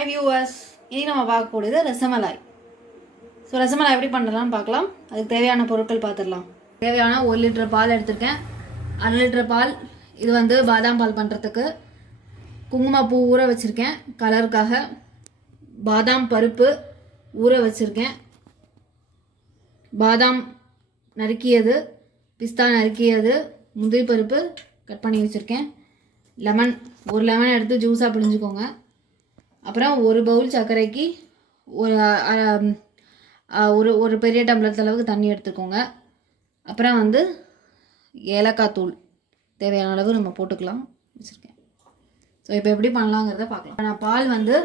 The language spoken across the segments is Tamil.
Hi viewers, இனி நம்ம பார்க்க போகிறது ரசமலாய். ஸோ ரசமலாய் எப்படி பண்ணலாம்னு பார்க்கலாம். அதுக்கு தேவையான பொருட்கள் பார்த்துடலாம். தேவையான 1 லிட்டர் பால் எடுத்திருக்கேன். 1/2 லிட்டர் பால். இது வந்து பாதாம் பால் பண்ணுறதுக்கு. குங்குமப்பூ ஊற வச்சுருக்கேன் கலருக்காக. பாதாம் பருப்பு ஊற வச்சுருக்கேன். பாதாம் நறுக்கியது, பிஸ்தா நறுக்கியது, முந்திரி பருப்பு கட் பண்ணி வச்சுருக்கேன். லெமன், ஒரு லெமன் எடுத்து ஜூஸாக பிழிஞ்சுக்கோங்க. அப்புறம் ஒரு பவுல் சர்க்கரைக்கு ஒரு ஒரு பெரிய டம்ளர் அளவுக்கு தண்ணி எடுத்துக்கோங்க. அப்புறம் வந்து ஏலக்காய் தூள் தேவையான அளவு நம்ம போட்டுக்கலாம் வச்சுருக்கேன். ஸோ இப்போ எப்படி பண்ணலாங்கிறத பார்க்கலாம். நான் பால் வந்து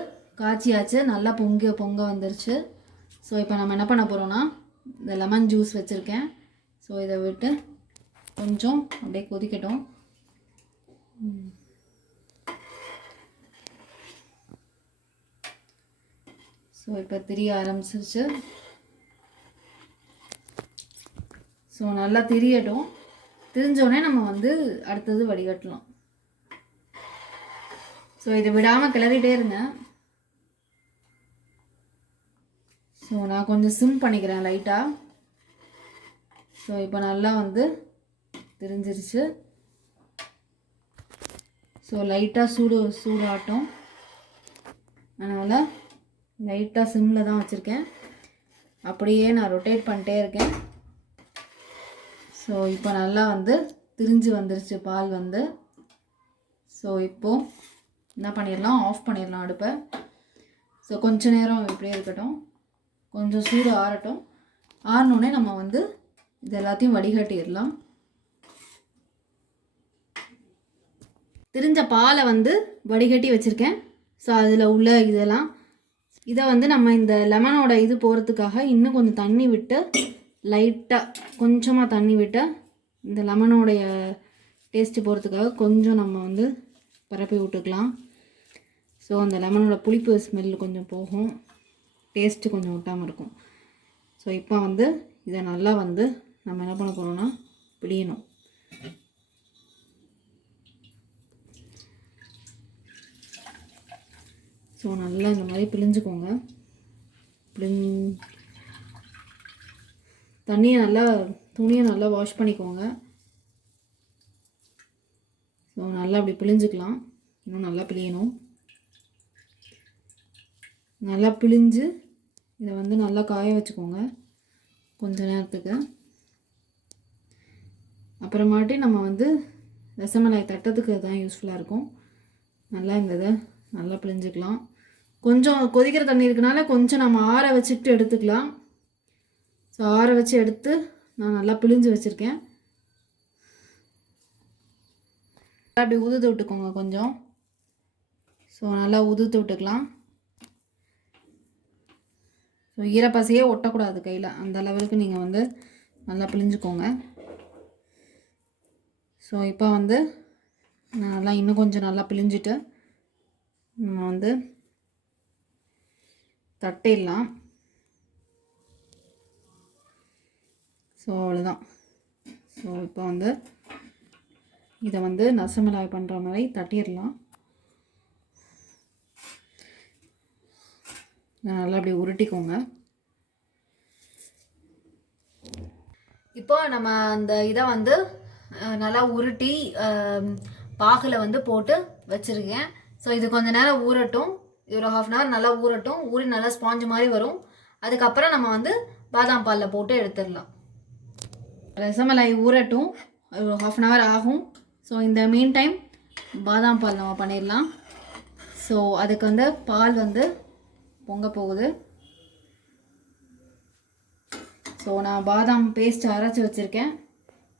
காய்ச்சியாச்சு, நல்லா பொங்க வந்துருச்சு. ஸோ இப்போ நம்ம என்ன பண்ண போகிறோன்னா, இந்த லெமன் ஜூஸ் வச்சுருக்கேன். ஸோ இதை விட்டு கொஞ்சம் அப்படியே கொதிக்கட்டும். ஸோ இப்போ திரிய ஆரம்பிச்சிருச்சு. ஸோ நல்லா திரியட்டும். திரிஞ்சோடனே நம்ம வந்து அடுத்தது வடிகட்டலாம். ஸோ இதை விடாமல் கிளறிட்டே இருங்க. ஸோ நான் கொஞ்சம் சிம் பண்ணிக்கிறேன் லைட்டாக. ஸோ இப்போ நல்லா வந்து திரிஞ்சிருச்சு. ஸோ லைட்டாக சூடாட்டும். அதனால் லைட்டாக சிம்மில் தான் வச்சுருக்கேன். அப்படியே நான் ரொட்டேட் பண்ணிட்டே இருக்கேன். ஸோ இப்போ நல்லா வந்து திரிஞ்சு வந்துருச்சு பால் வந்து. ஸோ இப்போது என்ன பண்ணிடலாம், ஆஃப் பண்ணிடலாம் அடுப்பை. ஸோ கொஞ்சம் நேரம் இப்படியே இருக்கட்டும், கொஞ்சம் சூடு ஆறட்டும். ஆறினோடனே நம்ம வந்து இது எல்லாத்தையும் வடிகட்டிடலாம். திரிஞ்ச பாலை வந்து வடிகட்டி வச்சுருக்கேன். ஸோ அதில் உள்ள இதெல்லாம் இதை வந்து நம்ம இந்த லெமனோட இது போகிறதுக்காக இன்னும் கொஞ்சம் தண்ணி விட்டு, லைட்டாக கொஞ்சமாக தண்ணி விட்டு, இந்த லெமனோடைய டேஸ்ட்டு போகிறதுக்காக கொஞ்சம் நம்ம வந்து பரப்பி விட்டுக்கலாம். ஸோ அந்த லெமனோட புளிப்பு ஸ்மெல் கொஞ்சம் போகும், டேஸ்ட்டு கொஞ்சம் விட்டாமல் இருக்கும். ஸோ இப்போ வந்து இதை நல்லா வந்து நம்ம என்ன பண்ண போகிறோம்னா பிழியணும். ஸோ நல்லா இந்த மாதிரி பிழிஞ்சுக்கோங்க. துணியை நல்லா வாஷ் பண்ணிக்கோங்க. ஸோ நல்லா அப்படி பிழிஞ்சுக்கலாம். இன்னும் நல்லா பிழியணும். நல்லா பிழிஞ்சு இதை வந்து நல்லா காய வச்சுக்கோங்க கொஞ்ச நேரத்துக்கு. அப்புறமாட்டி நம்ம வந்து ரசமலாய் தட்டத்துக்கு தான் யூஸ்ஃபுல்லாக இருக்கும். நல்லா இந்த இதை நல்லா பிழிஞ்சுக்கலாம். கொஞ்சம் கொதிக்கிற தண்ணி இருக்கனால கொஞ்சம் நம்ம ஆற வச்சுட்டு எடுத்துக்கலாம். ஸோ ஆற வச்சு எடுத்து நான் நல்லா பிழிஞ்சு வச்சுருக்கேன். அப்படி உதுத்து விட்டுக்கோங்க கொஞ்சம். ஸோ நல்லா உதுத்து விட்டுக்கலாம். ஸோ ஈரப்பசையே ஒட்டக்கூடாது கையில், அந்த அளவுக்கு நீங்கள் வந்து நல்லா பிழிஞ்சுக்கோங்க. ஸோ இப்போ வந்து நல்லா இன்னும் கொஞ்சம் நல்லா பிழிஞ்சிட்டு நம்ம வந்து தட்டிடலாம். ஸோ அவ்வளோதான். ஸோ இப்போ வந்து இதை வந்து ரசமலாய் பண்ணுற மாதிரி தட்டிடலாம். நல்லா அப்படி உருட்டிக்கோங்க. இப்போ நம்ம அந்த இதை வந்து நல்லா உருட்டி பாகில் வந்து போட்டு வச்சுருக்கேன். ஸோ இது கொஞ்சம் நேரம் ஊறட்டும். இது ஒரு 1/2 hour நல்லா ஊறட்டும். ஊறி நல்லா ஸ்பாஞ்சு மாதிரி வரும். அதுக்கப்புறம் நம்ம வந்து பாதாம் பாலில் போட்டு எடுத்துடலாம். ரசமலாய் ஊறட்டும், ஒரு 1/2 hour ஆகும். ஸோ இந்த மீன் டைம் பாதாம் பால் நம்ம பண்ணிடலாம். ஸோ அதுக்கு வந்து பால் வந்து பொங்க போகுது. ஸோ நான் பாதாம் பேஸ்ட் அரைச்சி வச்சுருக்கேன்.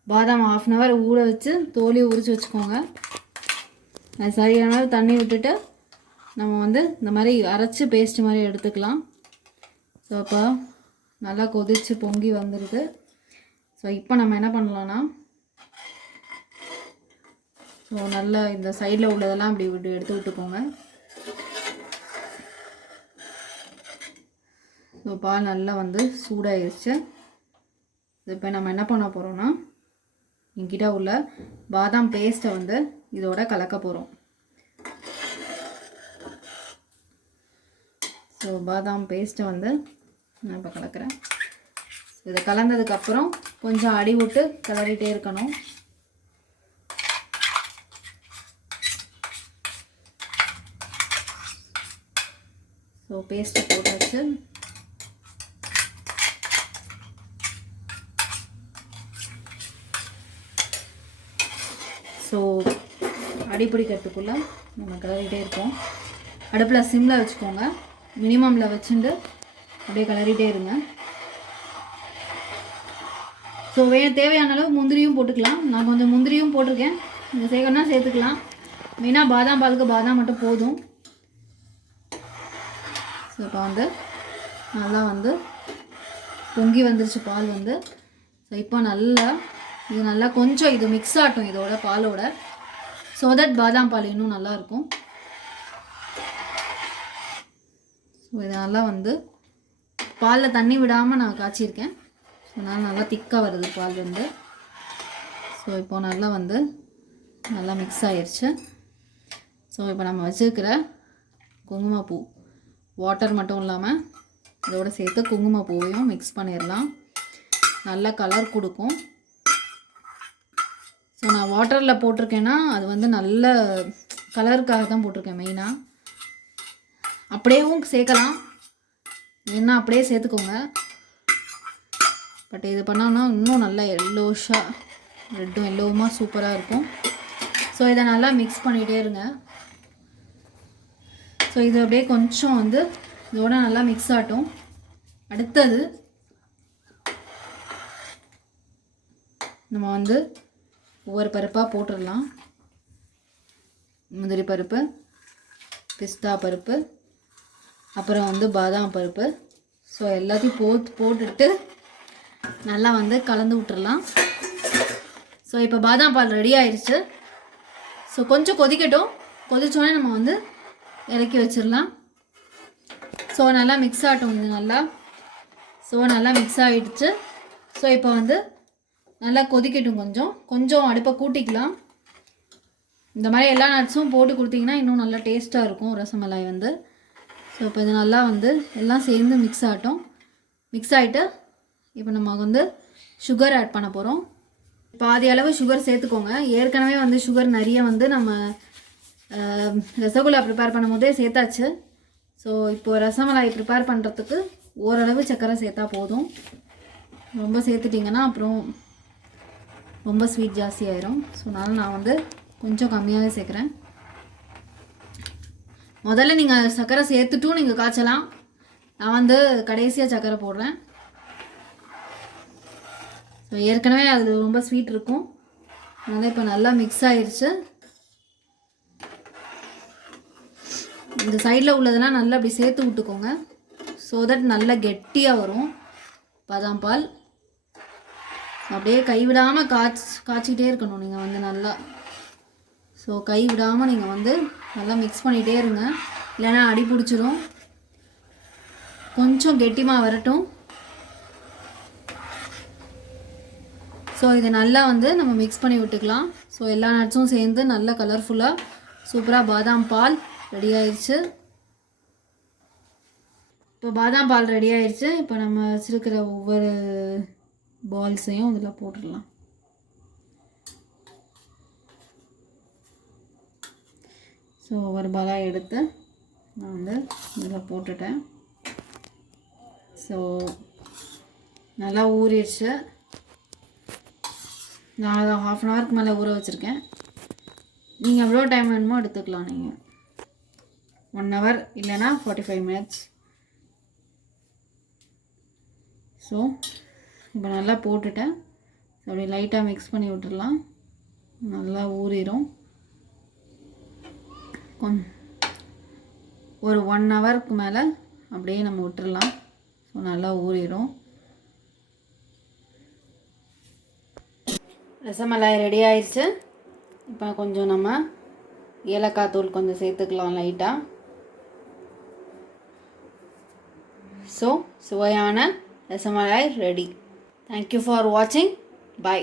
பாதாம் 1/2 hour ஊற வச்சு தோலியை உரித்து வச்சுக்கோங்க. அது சரியான தண்ணி விட்டுட்டு நம்ம வந்து இந்த மாதிரி அரைச்சி பேஸ்ட் மாதிரி எடுத்துக்கலாம். ஸோ இப்போ நல்லா கொதித்து பொங்கி வந்துடுது. ஸோ இப்போ நம்ம என்ன பண்ணலான்னா, ஸோ நல்லா இந்த சைடில் உள்ளதெல்லாம் அப்படி எடுத்து விட்டுக்கோங்க. ஸோ பால் நல்லா வந்து சூடாகிடுச்சு. இப்போ நம்ம என்ன பண்ண போகிறோன்னா, என்கிட்ட உள்ள பாதாம் பேஸ்ட்டை வந்து இதோட கலக்க போகிறோம். ஸோ பாதாம் பேஸ்ட்டை வந்து நான் இப்போ கலக்கிறேன். இதை கலந்ததுக்கப்புறம் கொஞ்சம் அடி விட்டு கிளறிட்டே இருக்கணும். ஸோ பேஸ்ட்டு போட்டாச்சு. ஸோ அடிப்பிடிக்கிறதுக்குள்ளே நம்ம கிளறிட்டே இருப்போம். அடுப்பில் சிம்மில் வச்சுக்கோங்க, மினிமமில் வச்சுட்டு அப்படியே கிளறிட்டே இருங்க. ஸோ தேவையான அளவு முந்திரியும் போட்டுக்கலாம். நான் கொஞ்சம் முந்திரியும் போட்டிருக்கேன், நீங்கள் சேர்க்கணும்னா சேர்த்துக்கலாம். மெயினாக பாதாம் பாலுக்கு பாதாம் மட்டும் போதும். ஸோ இப்போ வந்து நல்லா வந்து பொங்கி வந்துருச்சு பால் வந்து. ஸோ இப்போ நல்லா இது நல்லா கொஞ்சம் இது மிக்ஸ் ஆகட்டும் இதோட பாலோட, ஸோ தட் பாதாம் பால் இன்னும் நல்லாயிருக்கும். ஸோ இது நல்லா வந்து பாலில் தண்ணி விடாமல் நான் காய்ச்சிருக்கேன். ஸோ நல்லா திக்காக வருது பால் வந்து. ஸோ இப்போ நல்லா வந்து நல்லா மிக்ஸ் ஆகிடுச்சு. ஸோ இப்போ நம்ம வச்சுருக்கிற குங்குமப்பூ வாட்டர் மட்டும் இல்லாமல் இதோடு சேர்த்து குங்குமப்பூவையும் மிக்ஸ் பண்ணிடலாம். நல்ல கலர் கொடுக்கும். ஸோ நான் வாட்டரில் போட்டிருக்கேன்னா அது வந்து நல்ல கலருக்காக தான் போட்டிருக்கேன் மெயினாக. அப்படியேவும் சேர்க்கலாம், என்ன அப்படியே சேர்த்துக்கோங்க. பட் இது பண்ணோன்னா இன்னும் நல்லா எல்லோஷாக ரெட்டும் எல்லோவுமா சூப்பராக இருக்கும். ஸோ இதை நல்லா மிக்ஸ் பண்ணிகிட்டே இருங்க. ஸோ இது அப்படியே கொஞ்சம் வந்து இதோட நல்லா மிக்ஸ் ஆகட்டும். அடுத்தது நம்ம வந்து ஒவ்வொரு பருப்பாக போட்டுடலாம். முந்திரி பருப்பு, பிஸ்தா பருப்பு, அப்புறம் வந்து பாதாம் பருப்பு. ஸோ எல்லாத்தையும் போட்டுட்டு நல்லா வந்து கலந்து விட்டுறலாம். ஸோ இப்போ பாதாம் பால் ரெடி ஆயிடுச்சு. ஸோ கொஞ்சம் கொதிக்கட்டும், கொதிச்சோடனே நம்ம வந்து இறக்கி வச்சிடலாம். ஸோ நல்லா மிக்ஸ் ஆகட்டும் இது நல்லா. ஸோ நல்லா மிக்ஸ் ஆகிடுச்சு. ஸோ இப்போ வந்து நல்லா கொதிக்கட்டும், கொஞ்சம் அடுப்பை கூட்டிக்கலாம். இந்த மாதிரி எல்லா நட்ஸும் போட்டு கொடுத்தீங்கன்னா இன்னும் நல்லா டேஸ்ட்டாக இருக்கும் ரசமலாய் வந்து. ஸோ இப்போ இது நல்லா வந்து எல்லாம் சேர்ந்து மிக்ஸ் ஆகட்டும். மிக்ஸ் ஆகிட்டு இப்போ நம்ம வந்து சுகர் ஆட் பண்ண போகிறோம். பாதி அளவு சுகர் சேர்த்துக்கோங்க. ஏற்கனவே வந்து சுகர் நிறைய வந்து நம்ம ரசகுல்லா ப்ரிப்பேர் பண்ணும் போதே சேர்த்தாச்சு. ஸோ இப்போது ரசமலாய் ப்ரிப்பேர் பண்ணுறதுக்கு ஓரளவு சர்க்கரை சேர்த்தா போதும். ரொம்ப சேர்த்துட்டிங்கன்னா அப்புறம் ரொம்ப ஸ்வீட் ஜாஸ்தி ஆயிரும். ஸோ அதனால் நான் வந்து கொஞ்சம் கம்மியாகவே சேர்க்குறேன். முதல்ல நீங்கள் சர்க்கரை சேர்த்துட்டும் நீங்கள் காய்ச்சலாம், நான் வந்து கடைசியாக சர்க்கரை போடுறேன். ஸோ ஏற்கனவே அது ரொம்ப ஸ்வீட் இருக்கும், அதனால் இப்போ நல்லா மிக்ஸ் ஆயிடுச்சு. இந்த சைடில் உள்ளதெல்லாம் நல்லா அப்படி சேர்த்து விட்டுக்கோங்க. ஸோ தட் நல்லா கெட்டியாக வரும் பாதாம் பால். அப்படியே கைவிடாமல் காய்ச்சிக்கிட்டே இருக்கணும் நீங்கள் வந்து நல்லா. ஸோ கைவிடாமல் நீங்கள் வந்து நல்லா மிக்ஸ் பண்ணிகிட்டே இருங்க, இல்லைன்னா அடி பிடிச்சிடும். கொஞ்சம் கெட்டிமாக வரட்டும். ஸோ இது நல்லா வந்து நம்ம மிக்ஸ் பண்ணி விட்டுக்கலாம். ஸோ எல்லா நட்ஸும் சேர்ந்து நல்லா கலர்ஃபுல்லாக சூப்பராக பாதாம் பால் ரெடி ஆயிடுச்சு. இப்போ பாதாம் பால் ரெடி ஆயிடுச்சு. இப்போ நம்ம வச்சுருக்கிற ஒவ்வொரு பால்ஸையும் இதில் போட்டுடலாம். ஸோ ஒவ்வொரு பாலாக எடுத்து நான் வந்து இதில் போட்டுட்டேன். ஸோ நல்லா ஊறிடுச்சு. நான் அதை 1/2 ஹவருக்கு மேலே ஊற வச்சுருக்கேன். நீங்கள் எவ்வளோ டைம் வேணுமோ எடுத்துக்கலாம். நீங்கள் 1 ஹவர் இல்லைன்னா 45 மினிட்ஸ். ஸோ இப்போ நல்லா போட்டுட்டேன். அப்படி லைட்டாக மிக்ஸ் பண்ணி விட்டுடலாம், நல்லா ஊறிடும். ஒரு 1 ஹவருக்கு மேலே அப்படியே நம்ம விட்டுடலாம். ஸோ நல்லா ஊறிடும். ரசமலாய் ரெடி ஆயிடுச்சு. இப்போ கொஞ்சம் நம்ம ஏலக்காய் தூள் கொஞ்சம் சேர்த்துக்கலாம் லைட்டாக. ஸோ சுவையான ரசமலாய் ரெடி. தேங்க்யூ ஃபார் வாட்சிங். பை.